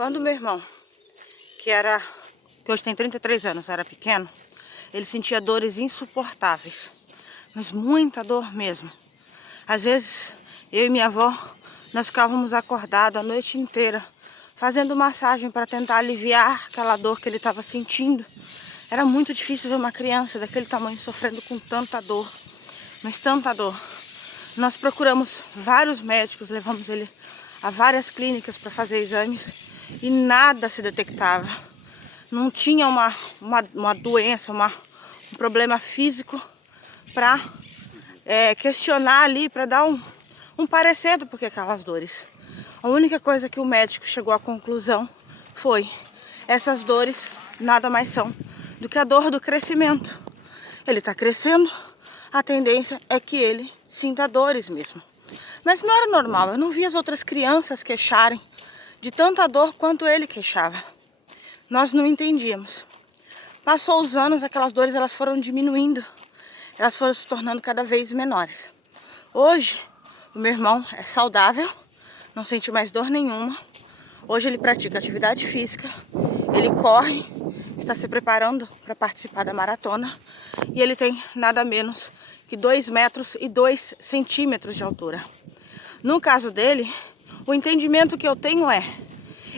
Quando meu irmão, que hoje tem 33 anos, era pequeno, ele sentia dores insuportáveis, mas muita dor mesmo. Às vezes, eu e minha avó, nós ficávamos acordados a noite inteira, fazendo massagem para tentar aliviar aquela dor que ele estava sentindo. Era muito difícil ver uma criança daquele tamanho sofrendo com tanta dor, mas tanta dor. Nós procuramos vários médicos, levamos ele a várias clínicas para fazer exames e nada se detectava. Não tinha uma doença, um problema físico para questionar ali, para dar um parecer do porquê aquelas dores. A única coisa que o médico chegou à conclusão foi: essas dores nada mais são do que a dor do crescimento. Ele está crescendo, a tendência é que ele sinta dores mesmo. Mas não era normal, eu não via as outras crianças queixarem de tanta dor quanto ele queixava. Nós não entendíamos. Passou os anos, aquelas dores elas foram diminuindo, elas foram se tornando cada vez menores. Hoje, o meu irmão é saudável, não sente mais dor nenhuma. Hoje ele pratica atividade física, ele corre, está se preparando para participar da maratona e ele tem nada menos que 2,2 metros de altura. No caso dele, o entendimento que eu tenho é: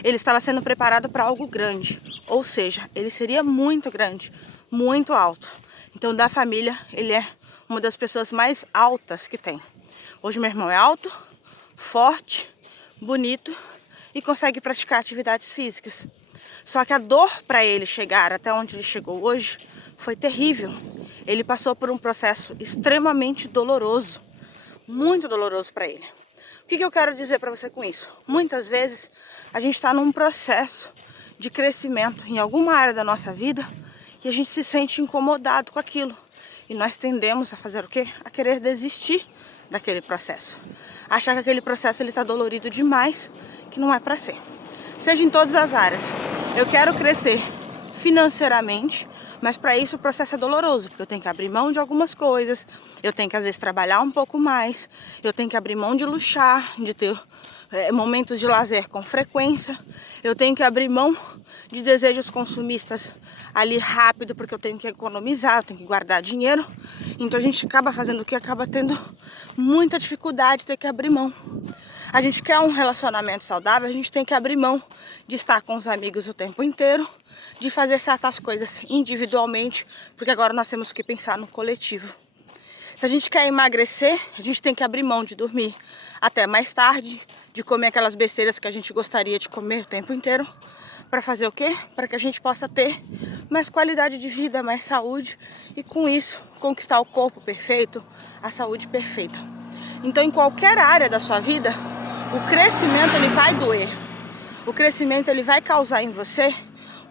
ele estava sendo preparado para algo grande, ou seja, ele seria muito grande, muito alto. Então, da família, ele é uma das pessoas mais altas que tem. Hoje meu irmão é alto, forte, bonito e consegue praticar atividades físicas. Só que a dor para ele chegar até onde ele chegou hoje foi terrível. Ele passou por um processo extremamente doloroso, muito doloroso para ele. O que eu quero dizer para você com isso? Muitas vezes a gente está num processo de crescimento em alguma área da nossa vida e a gente se sente incomodado com aquilo. E nós tendemos a fazer o quê? A querer desistir daquele processo. Achar que aquele processo está dolorido demais, que não é para ser. Seja em todas as áreas. Eu quero crescer financeiramente, mas para isso o processo é doloroso, porque eu tenho que abrir mão de algumas coisas, eu tenho que às vezes trabalhar um pouco mais, eu tenho que abrir mão de luxar, de ter momentos de lazer com frequência, eu tenho que abrir mão de desejos consumistas ali rápido, porque eu tenho que economizar, eu tenho que guardar dinheiro. Então a gente acaba fazendo o que? Acaba tendo muita dificuldade de ter que abrir mão. A gente quer um relacionamento saudável, a gente tem que abrir mão de estar com os amigos o tempo inteiro, de fazer certas coisas individualmente, porque agora nós temos que pensar no coletivo. Se a gente quer emagrecer, a gente tem que abrir mão de dormir até mais tarde, de comer aquelas besteiras que a gente gostaria de comer o tempo inteiro, para fazer o quê? Para que a gente possa ter mais qualidade de vida, mais saúde e com isso conquistar o corpo perfeito, a saúde perfeita. Então, em qualquer área da sua vida, o crescimento ele vai doer. O crescimento ele vai causar em você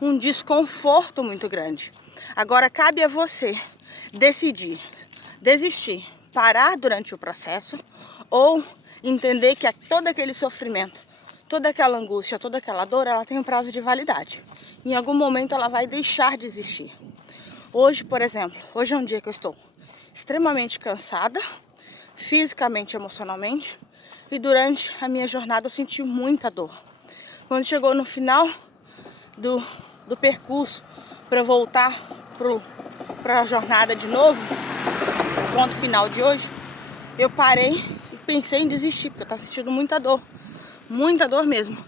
um desconforto muito grande. Agora cabe a você decidir, desistir, parar durante o processo ou entender que todo aquele sofrimento, toda aquela angústia, toda aquela dor, ela tem um prazo de validade. Em algum momento ela vai deixar de existir. Hoje, por exemplo, hoje é um dia que eu estou extremamente cansada, fisicamente, emocionalmente, e durante a minha jornada eu senti muita dor. Quando chegou no final do percurso para voltar para a jornada de novo, o ponto final de hoje, eu parei e pensei em desistir, porque eu estava sentindo muita dor mesmo.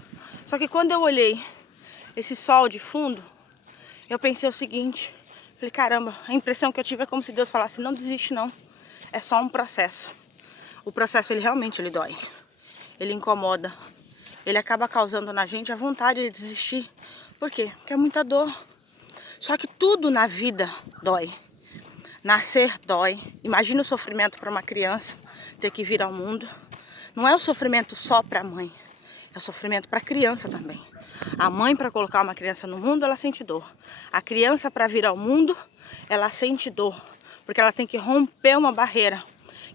Só que quando eu olhei esse sol de fundo, eu pensei o seguinte, falei: caramba, a impressão que eu tive é como se Deus falasse: não desiste não, é só um processo. O processo ele realmente dói, ele incomoda, ele acaba causando na gente a vontade de desistir. Por quê? Porque é muita dor. Só que tudo na vida dói. Nascer dói. Imagina o sofrimento para uma criança ter que vir ao mundo. Não é o sofrimento só para a mãe, é o sofrimento para a criança também. A mãe, para colocar uma criança no mundo, ela sente dor. A criança, para vir ao mundo, ela sente dor, porque ela tem que romper uma barreira,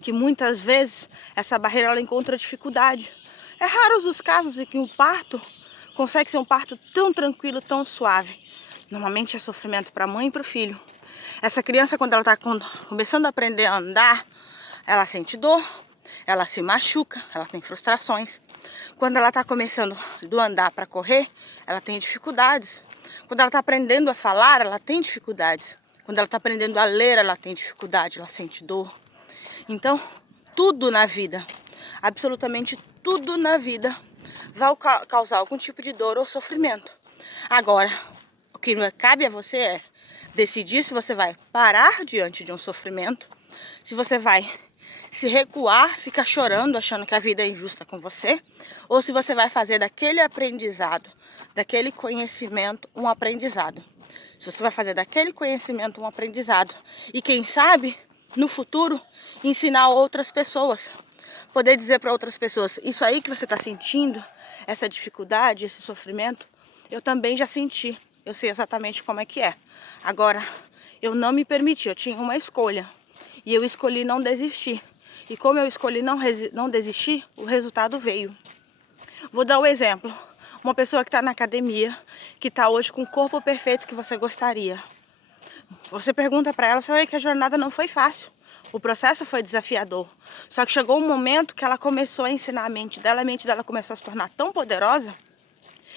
que muitas vezes essa barreira ela encontra dificuldade. É raros os casos em que um parto consegue ser um parto tão tranquilo, tão suave. Normalmente é sofrimento para a mãe e para o filho. Essa criança, quando ela está começando a aprender a andar, ela sente dor. ela se machuca, ela tem frustrações. Quando ela está começando do andar para correr, ela tem dificuldades. Quando ela está aprendendo a falar, ela tem dificuldades. Quando ela está aprendendo a ler, ela tem dificuldade, ela sente dor. Então, tudo na vida, absolutamente tudo na vida, vai causar algum tipo de dor ou sofrimento. Agora, o que cabe a você é decidir se você vai parar diante de um sofrimento, se você vai se recuar, ficar chorando, achando que a vida é injusta com você, ou se você vai fazer daquele aprendizado, daquele conhecimento, um aprendizado. Se você vai fazer daquele conhecimento um aprendizado e quem sabe, no futuro, ensinar outras pessoas. Poder dizer para outras pessoas, isso aí que você está sentindo, essa dificuldade, esse sofrimento, eu também já senti. Eu sei exatamente como é que é. Agora, eu não me permiti, eu tinha uma escolha. E eu escolhi não desistir. E como eu escolhi não desistir, o resultado veio. Vou dar um exemplo. Uma pessoa que está na academia, que está hoje com o corpo perfeito que você gostaria. Você pergunta para ela, você vê que a jornada não foi fácil. O processo foi desafiador. Só que chegou um momento que ela começou a ensinar a mente dela começou a se tornar tão poderosa.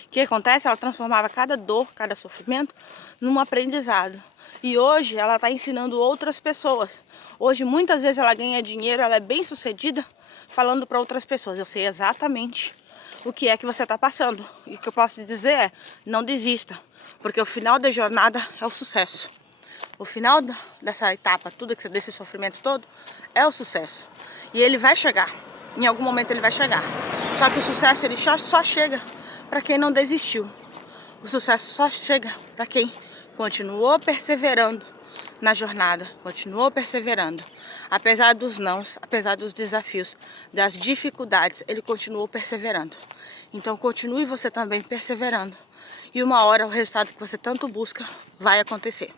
O que acontece? Ela transformava cada dor, cada sofrimento num aprendizado. E hoje ela está ensinando outras pessoas. Hoje muitas vezes ela ganha dinheiro, ela é bem sucedida falando para outras pessoas. Eu sei exatamente o que é que você está passando. E o que eu posso te dizer é, não desista. Porque o final da jornada é o sucesso. O final dessa etapa, desse sofrimento todo, é o sucesso. E ele vai chegar. Em algum momento ele vai chegar. Só que o sucesso ele só chega para quem não desistiu. O sucesso só chega para quem continuou perseverando na jornada, continuou perseverando. Apesar dos nãos, apesar dos desafios, das dificuldades, ele continuou perseverando. Então continue você também perseverando. E uma hora o resultado que você tanto busca vai acontecer.